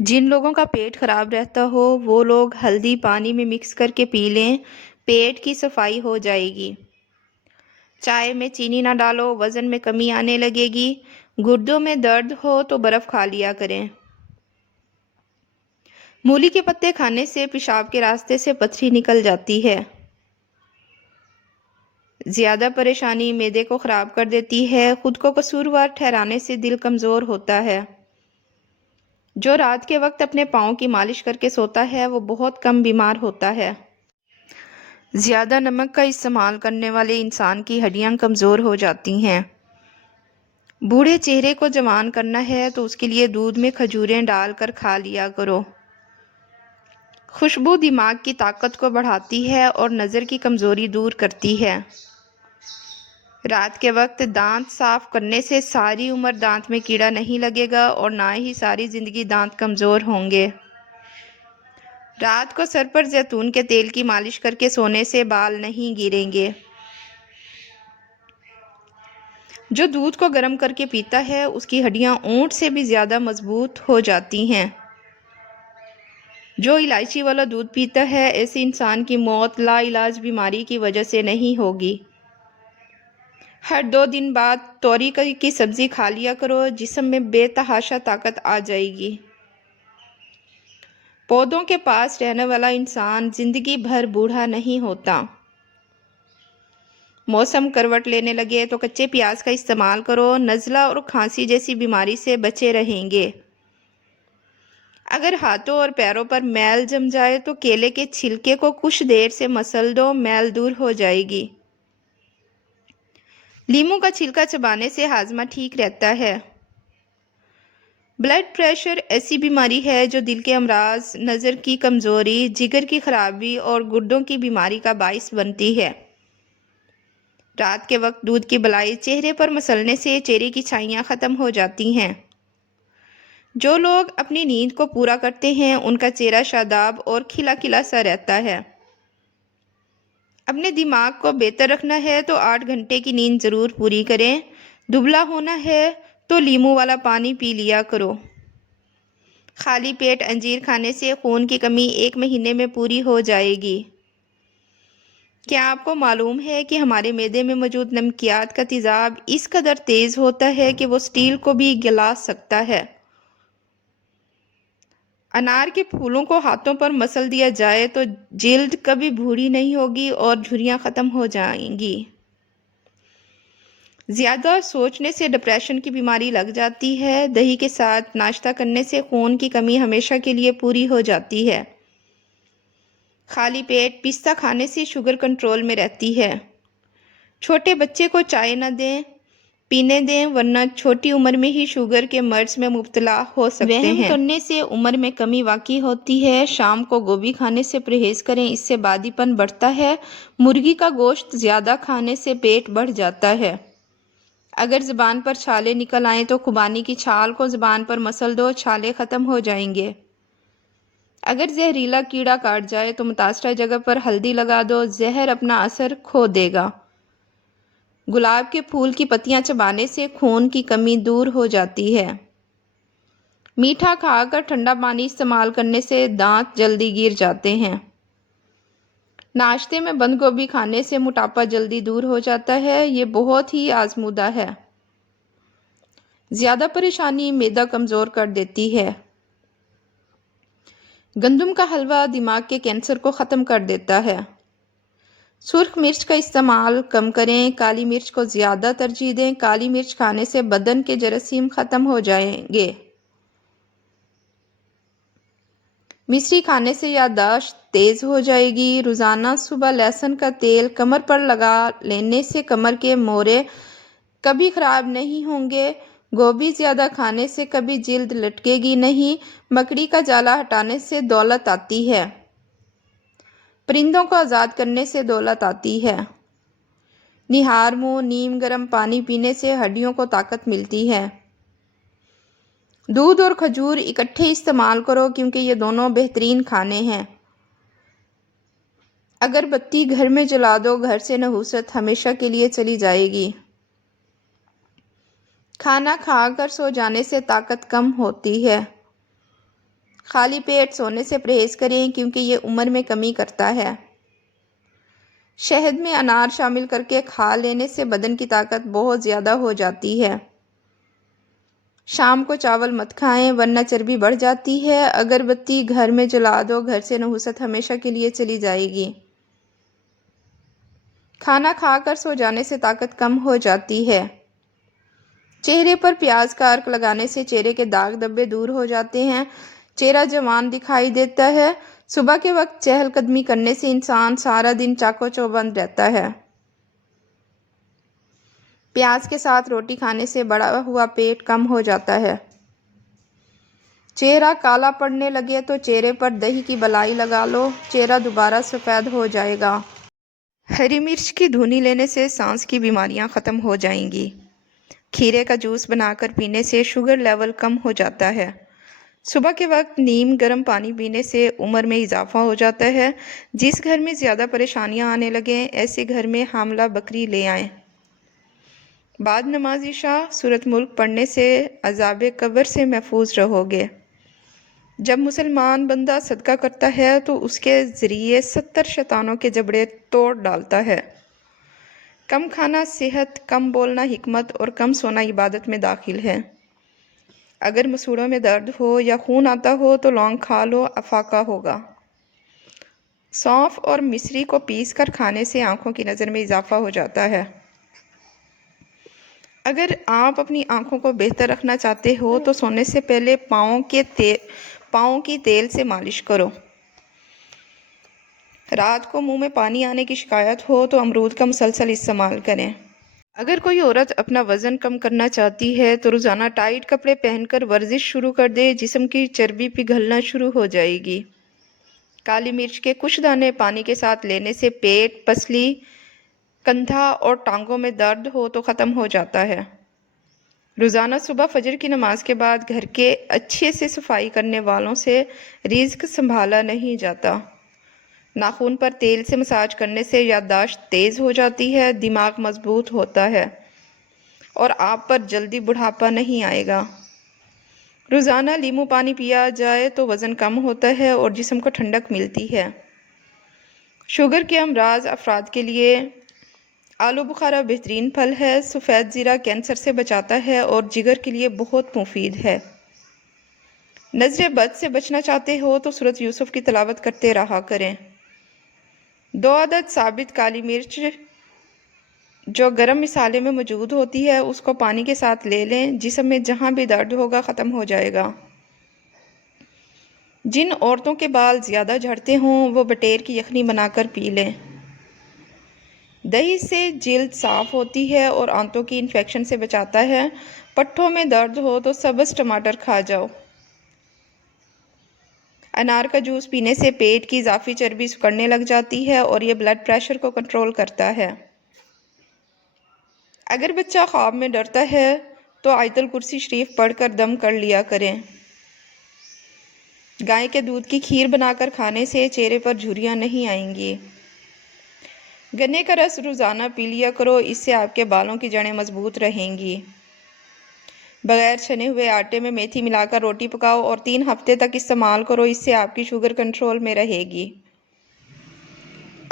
جن لوگوں کا پیٹ خراب رہتا ہو وہ لوگ ہلدی پانی میں مکس کر کے پی لیں، پیٹ کی صفائی ہو جائے گی۔ چائے میں چینی نہ ڈالو، وزن میں کمی آنے لگے گی۔ گردوں میں درد ہو تو برف کھا لیا کریں۔ مولی کے پتے کھانے سے پیشاب کے راستے سے پتھری نکل جاتی ہے۔ زیادہ پریشانی معدے کو خراب کر دیتی ہے۔ خود کو قصوروار ٹھہرانے سے دل کمزور ہوتا ہے۔ جو رات کے وقت اپنے پاؤں کی مالش کر کے سوتا ہے وہ بہت کم بیمار ہوتا ہے۔ زیادہ نمک کا استعمال کرنے والے انسان کی ہڈیاں کمزور ہو جاتی ہیں۔ بوڑھے چہرے کو جوان کرنا ہے تو اس کے لیے دودھ میں کھجوریں ڈال کر کھا لیا کرو۔ خوشبو دماغ کی طاقت کو بڑھاتی ہے اور نظر کی کمزوری دور کرتی ہے۔ رات کے وقت دانت صاف کرنے سے ساری عمر دانت میں کیڑا نہیں لگے گا اور نہ ہی ساری زندگی دانت کمزور ہوں گے۔ رات کو سر پر زیتون کے تیل کی مالش کر کے سونے سے بال نہیں گریں گے۔ جو دودھ کو گرم کر کے پیتا ہے اس کی ہڈیاں اونٹ سے بھی زیادہ مضبوط ہو جاتی ہیں۔ جو الائچی والا دودھ پیتا ہے ایسے انسان کی موت لا علاج بیماری کی وجہ سے نہیں ہوگی۔ ہر 2 دن بعد توری کی سبزی کھا لیا کرو، جسم میں بے تحاشا طاقت آ جائے گی۔ پودوں کے پاس رہنے والا انسان زندگی بھر بوڑھا نہیں ہوتا۔ موسم کروٹ لینے لگے تو کچے پیاز کا استعمال کرو، نزلہ اور کھانسی جیسی بیماری سے بچے رہیں گے۔ اگر ہاتھوں اور پیروں پر میل جم جائے تو کیلے کے چھلکے کو کچھ دیر سے مسل دو، میل دور ہو جائے گی۔ لیموں کا چھلکا چبانے سے ہاضمہ ٹھیک رہتا ہے۔ بلڈ پریشر ایسی بیماری ہے جو دل کے امراض، نظر کی کمزوری، جگر کی خرابی اور گردوں کی بیماری کا باعث بنتی ہے۔ رات کے وقت دودھ کی بلائی چہرے پر مسلنے سے چہرے کی چھائیاں ختم ہو جاتی ہیں۔ جو لوگ اپنی نیند کو پورا کرتے ہیں ان کا چہرہ شاداب اور کھلا کھلا سا رہتا ہے۔ اپنے دماغ کو بہتر رکھنا ہے تو 8 گھنٹے کی نیند ضرور پوری کریں۔ دبلا ہونا ہے تو لیموں والا پانی پی لیا کرو۔ خالی پیٹ انجیر کھانے سے خون کی کمی 1 مہینے میں پوری ہو جائے گی۔ کیا آپ کو معلوم ہے کہ ہمارے معدے میں موجود نمکیات کا تیزاب اس قدر تیز ہوتا ہے کہ وہ سٹیل کو بھی گلا سکتا ہے؟ انار کے پھولوں کو ہاتھوں پر مسل دیا جائے تو جلد کبھی بھوری نہیں ہوگی اور جھریاں ختم ہو جائیں گی۔ زیادہ سوچنے سے ڈپریشن کی بیماری لگ جاتی ہے۔ دہی کے ساتھ ناشتہ کرنے سے خون کی کمی ہمیشہ کے لیے پوری ہو جاتی ہے۔ خالی پیٹ پستہ کھانے سے شوگر کنٹرول میں رہتی ہے۔ چھوٹے بچے کو چائے نہ پینے دیں ورنہ چھوٹی عمر میں ہی شوگر کے مرض میں مبتلا ہو سکتے ہیں۔ وہم کرنے سے عمر میں کمی واقع ہوتی ہے۔ شام کو گوبھی کھانے سے پرہیز کریں، اس سے بادی پن بڑھتا ہے۔ مرغی کا گوشت زیادہ کھانے سے پیٹ بڑھ جاتا ہے۔ اگر زبان پر چھالے نکل آئیں تو خوبانی کی چھال کو زبان پر مسل دو، چھالے ختم ہو جائیں گے۔ اگر زہریلا کیڑا کاٹ جائے تو متاثرہ جگہ پر ہلدی لگا دو، زہر اپنا اثر کھو دے گا۔ گلاب کے پھول کی پتیاں چبانے سے خون کی کمی دور ہو جاتی ہے۔ میٹھا کھا کر ٹھنڈا پانی استعمال کرنے سے دانت جلدی گر جاتے ہیں۔ ناشتے میں بند گوبھی کھانے سے موٹاپا جلدی دور ہو جاتا ہے، یہ بہت ہی آزمودہ ہے۔ زیادہ پریشانی معدہ کمزور کر دیتی ہے۔ گندم کا حلوہ دماغ کے کینسر کو ختم کر دیتا ہے۔ سرخ مرچ کا استعمال کم کریں، کالی مرچ کو زیادہ ترجیح دیں۔ کالی مرچ کھانے سے بدن کے جراثیم ختم ہو جائیں گے۔ مصری کھانے سے یادداشت تیز ہو جائے گی۔ روزانہ صبح لہسن کا تیل کمر پر لگا لینے سے کمر کے موڑے کبھی خراب نہیں ہوں گے۔ گوبھی زیادہ کھانے سے کبھی جلد لٹکے گی نہیں۔ مکڑی کا جالا ہٹانے سے دولت آتی ہے۔ پرندوں کو آزاد کرنے سے دولت آتی ہے۔ نہار منہ نیم گرم پانی پینے سے ہڈیوں کو طاقت ملتی ہے۔ دودھ اور کھجور اکٹھے استعمال کرو کیونکہ یہ دونوں بہترین کھانے ہیں۔ اگر بتی گھر میں جلا دو، گھر سے نحوست ہمیشہ کے لیے چلی جائے گی۔ کھانا کھا کر سو جانے سے طاقت کم ہوتی ہے۔ خالی پیٹ سونے سے پرہیز کریں کیونکہ یہ عمر میں کمی کرتا ہے۔ شہد میں انار شامل کر کے کھا لینے سے بدن کی طاقت بہت زیادہ ہو جاتی ہے۔ شام کو چاول مت کھائیں ورنہ چربی بڑھ جاتی ہے۔ اگر بتی گھر میں جلا دو، گھر سے نحوست ہمیشہ کے لیے چلی جائے گی۔ کھانا کھا کر سو جانے سے طاقت کم ہو جاتی ہے۔ چہرے پر پیاز کا عرق لگانے سے چہرے کے داغ دھبے دور ہو جاتے ہیں، چہرہ جوان دکھائی دیتا ہے۔ صبح کے وقت چہل قدمی کرنے سے انسان سارا دن چاق و چوبند رہتا ہے۔ پیاز کے ساتھ روٹی کھانے سے بڑا ہوا پیٹ کم ہو جاتا ہے۔ چہرہ کالا پڑنے لگے تو چہرے پر دہی کی بلائی لگا لو، چہرہ دوبارہ سفید ہو جائے گا۔ ہری مرچ کی دھونی لینے سے سانس کی بیماریاں ختم ہو جائیں گی۔ کھیرے کا جوس بنا کر پینے سے شوگر لیول کم ہو جاتا ہے۔ صبح کے وقت نیم گرم پانی پینے سے عمر میں اضافہ ہو جاتا ہے۔ جس گھر میں زیادہ پریشانیاں آنے لگیں، ایسے گھر میں حاملہ بکری لے آئیں۔ بعد نماز عشاء سورۃ ملک پڑھنے سے عذاب قبر سے محفوظ رہو گے۔ جب مسلمان بندہ صدقہ کرتا ہے تو اس کے ذریعے 70 شیطانوں کے جبڑے توڑ ڈالتا ہے۔ کم کھانا صحت، کم بولنا حکمت اور کم سونا عبادت میں داخل ہے۔ اگر مسوڑوں میں درد ہو یا خون آتا ہو تو لونگ کھا لو، افاقہ ہوگا۔ سونف اور مصری کو پیس کر کھانے سے آنکھوں کی نظر میں اضافہ ہو جاتا ہے۔ اگر آپ اپنی آنکھوں کو بہتر رکھنا چاہتے ہو تو سونے سے پہلے پاؤں کی تیل سے مالش کرو۔ رات کو منہ میں پانی آنے کی شکایت ہو تو امرود کا مسلسل استعمال کریں۔ اگر کوئی عورت اپنا وزن کم کرنا چاہتی ہے تو روزانہ ٹائٹ کپڑے پہن کر ورزش شروع کر دے، جسم کی چربی پگھلنا شروع ہو جائے گی۔ کالی مرچ کے کچھ دانے پانی کے ساتھ لینے سے پیٹ، پسلی، کندھا اور ٹانگوں میں درد ہو تو ختم ہو جاتا ہے۔ روزانہ صبح فجر کی نماز کے بعد گھر کے اچھے سے صفائی کرنے والوں سے رزق سنبھالا نہیں جاتا۔ ناخن پر تیل سے مساج کرنے سے یادداشت تیز ہو جاتی ہے، دماغ مضبوط ہوتا ہے اور آپ پر جلدی بڑھاپا نہیں آئے گا۔ روزانہ لیمو پانی پیا جائے تو وزن کم ہوتا ہے اور جسم کو ٹھنڈک ملتی ہے۔ شوگر کے امراض افراد کے لیے آلو بخارا بہترین پھل ہے۔ سفید زیرہ کینسر سے بچاتا ہے اور جگر کے لیے بہت مفید ہے۔ نظر بد سے بچنا چاہتے ہو تو سورۃ یوسف کی تلاوت کرتے رہا کریں۔ 2 عدد ثابت کالی مرچ جو گرم مسالے میں موجود ہوتی ہے اس کو پانی کے ساتھ لے لیں، جسم میں جہاں بھی درد ہوگا ختم ہو جائے گا۔ جن عورتوں کے بال زیادہ جھڑتے ہوں وہ بٹیر کی یخنی بنا کر پی لیں۔ دہی سے جلد صاف ہوتی ہے اور آنتوں کی انفیکشن سے بچاتا ہے۔ پٹھوں میں درد ہو تو سبز ٹماٹر کھا جاؤ۔ انار کا جوس پینے سے پیٹ کی اضافی چربی سکڑنے لگ جاتی ہے اور یہ بلڈ پریشر کو کنٹرول کرتا ہے۔ اگر بچہ خواب میں ڈرتا ہے تو آیت الکرسی شریف پڑھ کر دم کر لیا کریں۔ گائے کے دودھ کی کھیر بنا کر کھانے سے چہرے پر جھریاں نہیں آئیں گی۔ گنے کا رس روزانہ پی لیا کرو، اس سے آپ کے بالوں کی جڑیں مضبوط رہیں گی۔ بغیر چھنے ہوئے آٹے میں میتھی ملا کر روٹی پکاؤ اور 3 ہفتے تک استعمال کرو، اس سے آپ کی شوگر کنٹرول میں رہے گی۔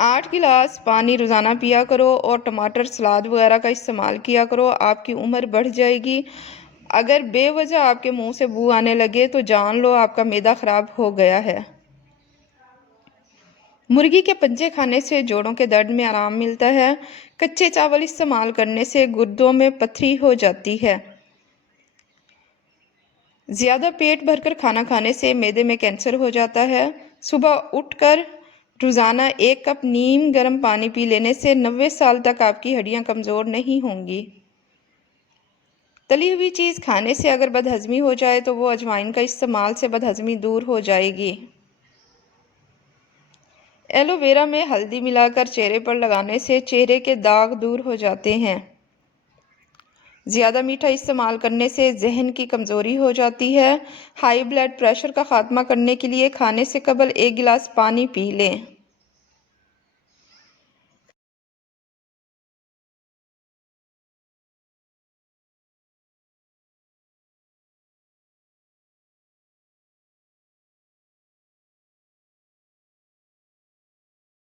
8 گلاس پانی روزانہ پیا کرو اور ٹماٹر سلاد وغیرہ کا استعمال کیا کرو، آپ کی عمر بڑھ جائے گی۔ اگر بے وجہ آپ کے منہ سے بو آنے لگے تو جان لو آپ کا معدہ خراب ہو گیا ہے۔ مرغی کے پنجے کھانے سے جوڑوں کے درد میں آرام ملتا ہے۔ کچے چاول استعمال کرنے سے گردوں میں پتھری ہو جاتی ہے۔ زیادہ پیٹ بھر کر کھانا کھانے سے معدے میں کینسر ہو جاتا ہے۔ صبح اٹھ کر روزانہ 1 کپ نیم گرم پانی پی لینے سے 90 سال تک آپ کی ہڈیاں کمزور نہیں ہوں گی۔ تلی ہوئی چیز کھانے سے اگر بدہضمی ہو جائے تو وہ اجوائن کا استعمال سے بدہضمی دور ہو جائے گی۔ ایلو ویرا میں ہلدی ملا کر چہرے پر لگانے سے چہرے کے داغ دور ہو جاتے ہیں۔ زیادہ میٹھا استعمال کرنے سے ذہن کی کمزوری ہو جاتی ہے۔ ہائی بلڈ پریشر کا خاتمہ کرنے کے لیے کھانے سے قبل 1 گلاس پانی پی لیں۔